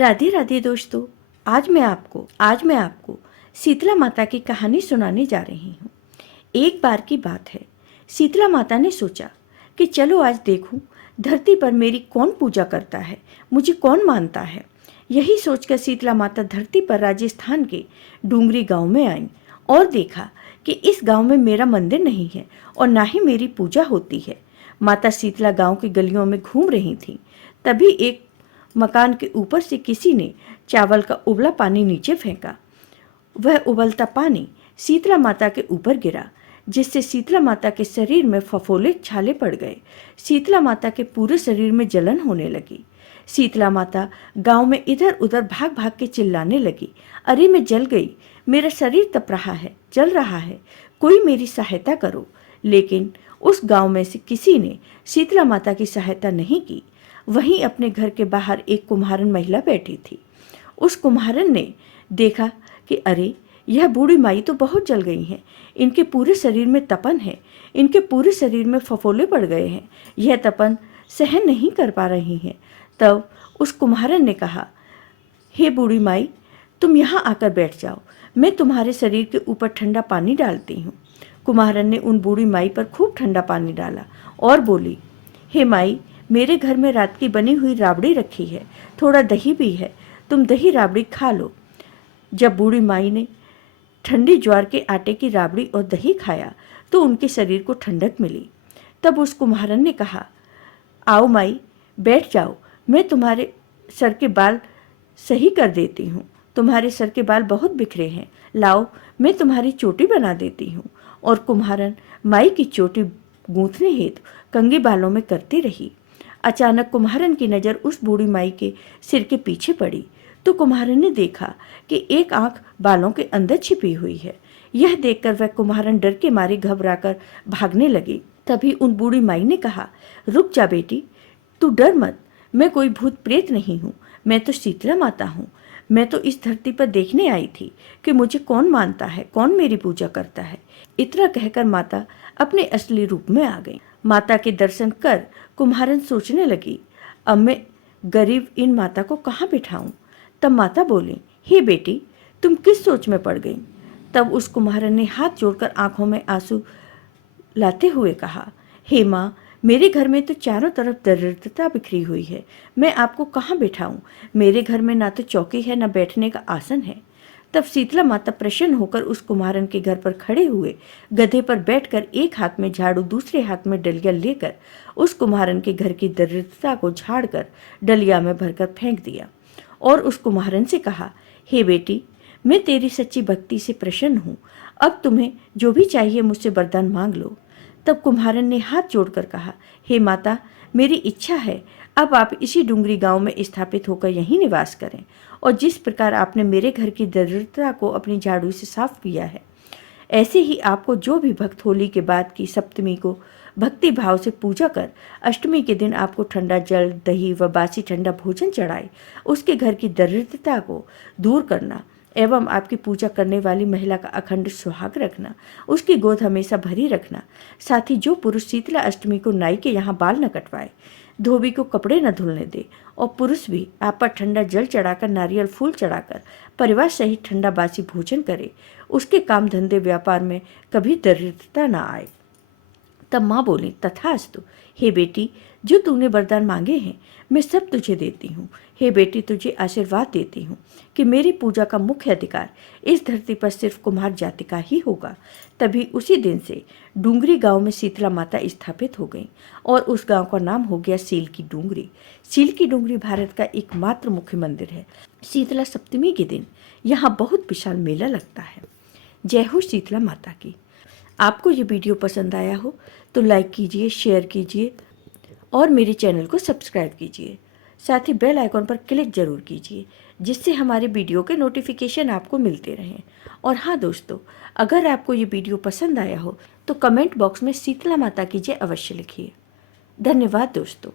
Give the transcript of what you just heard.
राधे राधे दोस्तों। आज मैं आपको शीतला माता की कहानी सुनाने जा रही हूँ। एक बार की बात है, शीतला माता ने सोचा कि चलो आज देखूं धरती पर मेरी कौन पूजा करता है, मुझे कौन मानता है। यही सोचकर शीतला माता धरती पर राजस्थान के डूंगरी गांव में आई और देखा कि इस गांव में मेरा मंदिर नहीं है और ना ही मेरी पूजा होती है। माता शीतला गांव की गलियों में घूम रही थी। तभी एक मकान के ऊपर से किसी ने चावल का उबला पानी नीचे फेंका। वह उबलता पानी शीतला माता के ऊपर गिरा, जिससे शीतला माता के शरीर में फफोले छाले पड़ गए। शीतला माता के पूरे शरीर में जलन होने लगी। शीतला माता गांव में इधर उधर भाग भाग के चिल्लाने लगी, अरे मैं जल गई, मेरा शरीर तप रहा है, जल रहा है, कोई मेरी सहायता करो। लेकिन उस गांव में से किसी ने शीतला माता की सहायता नहीं की। वहीं अपने घर के बाहर एक कुम्हारन महिला बैठी थी। उस कुम्हारन ने देखा कि अरे यह बूढ़ी माई तो बहुत जल गई हैं, इनके पूरे शरीर में तपन है, इनके पूरे शरीर में फफोले पड़ गए हैं, यह तपन सहन नहीं कर पा रही हैं। तब उस कुम्हारन ने कहा, हे बूढ़ी माई, तुम यहाँ आकर बैठ जाओ, मैं तुम्हारे शरीर के ऊपर ठंडा पानी डालती हूँ। कुम्हारन ने उन बूढ़ी माई पर खूब ठंडा पानी डाला और बोली, हे माई, मेरे घर में रात की बनी हुई राबड़ी रखी है, थोड़ा दही भी है, तुम दही राबड़ी खा लो। जब बूढ़ी माई ने ठंडी ज्वार के आटे की राबड़ी और दही खाया तो उनके शरीर को ठंडक मिली। तब उस कुम्हारन ने कहा, आओ माई, बैठ जाओ, मैं तुम्हारे सर के बाल सही कर देती हूँ। तुम्हारे सर के बाल बहुत बिखरे हैं, लाओ मैं तुम्हारी चोटी बना देती हूँ। और कुम्हारन माई की चोटी गूंथने हेतु कंघी बालों में करती रही। अचानक कुम्हारन की नज़र उस बूढ़ी माई के सिर के पीछे पड़ी तो कुम्हारन ने देखा कि एक आंख बालों के अंदर छिपी हुई है। यह देखकर वह कुम्हारन डर के मारे घबराकर भागने लगी। तभी उन बूढ़ी माई ने कहा, रुक जा बेटी, तू डर मत, मैं कोई भूत प्रेत नहीं हूँ, मैं तो शीतला माता हूँ। मैं तो इस धरती पर देखने आई थी कि मुझे कौन मानता है, कौन मेरी पूजा करता है। इतना कहकर माता अपने असली रूप में आ गई। माता के दर्शन कर कुम्हारन सोचने लगी, अब मैं गरीब इन माता को कहाँ बिठाऊं। तब माता बोली, हे बेटी, तुम किस सोच में पड़ गई। तब उस कुम्हारन ने हाथ जोड़कर आंखों में आंसू लाते हुए कहा, हे माँ, मेरे घर में तो चारों तरफ दरिद्रता बिखरी हुई है, मैं आपको कहाँ बिठाऊं। मेरे घर में ना तो चौकी है, ना बैठने का आसन है। तब शीतला माता प्रसन्न होकर उस कुम्हारन के घर पर खड़े हुए गधे पर बैठकर एक हाथ में झाड़ू, दूसरे हाथ में डलिया लेकर उस कुम्हारन के घर की दरिद्रता को झाड़कर डलिया में भरकर फेंक दिया और उस कुम्हारन से कहा, हे बेटी, मैं तेरी सच्ची भक्ति से प्रसन्न हूँ, अब तुम्हें जो भी चाहिए मुझसे वरदान मांग लो। तब कुम्हारन ने हाथ जोड़कर कहा, हे माता, मेरी इच्छा है अब आप इसी डूंगरी गांव में स्थापित होकर यहीं निवास करें और जिस प्रकार आपने मेरे घर की दरिद्रता को अपनी झाड़ू से साफ किया है, ऐसे ही आपको जो भी भक्त होली के बाद की सप्तमी को भक्ति भाव से पूजा कर अष्टमी के दिन आपको ठंडा जल, दही व बासी ठंडा भोजन चढ़ाए, उसके घर की दरिद्रता को दूर करना एवं आपकी पूजा करने वाली महिला का अखंड सुहाग रखना, उसकी गोद हमेशा भरी रखना। साथ ही जो पुरुष शीतला अष्टमी को नाई के यहाँ बाल न कटवाए, धोबी को कपड़े न धुलने दे और पुरुष भी आप पर ठंडा जल चढ़ाकर, नारियल फूल चढ़ाकर परिवार सहित ठंडा बासी भोजन करे, उसके काम धंधे व्यापार में कभी दरिद्रता न आए। तब माँ बोली, तथास्तु। हे बेटी, जो तूने वरदान मांगे हैं मैं सब तुझे देती हूँ। हे बेटी, तुझे आशीर्वाद देती हूँ कि मेरी पूजा का मुख्य अधिकार इस धरती पर सिर्फ कुम्हार जाति का ही होगा। तभी उसी दिन से डूंगरी गांव में शीतला माता स्थापित हो गई और उस गांव का नाम हो गया सील की डूंगरी। सील की डूंगरी भारत का एकमात्र मुख्य मंदिर है। शीतला सप्तमी के दिन यहाँ बहुत विशाल मेला लगता है। जय हो शीतला माता की। आपको ये वीडियो पसंद आया हो तो लाइक कीजिए, शेयर कीजिए और मेरे चैनल को सब्सक्राइब कीजिए। साथ ही बेल आइकॉन पर क्लिक जरूर कीजिए, जिससे हमारे वीडियो के नोटिफिकेशन आपको मिलते रहें। और हाँ दोस्तों, अगर आपको ये वीडियो पसंद आया हो तो कमेंट बॉक्स में शीतला माता की जय अवश्य लिखिए। धन्यवाद दोस्तों।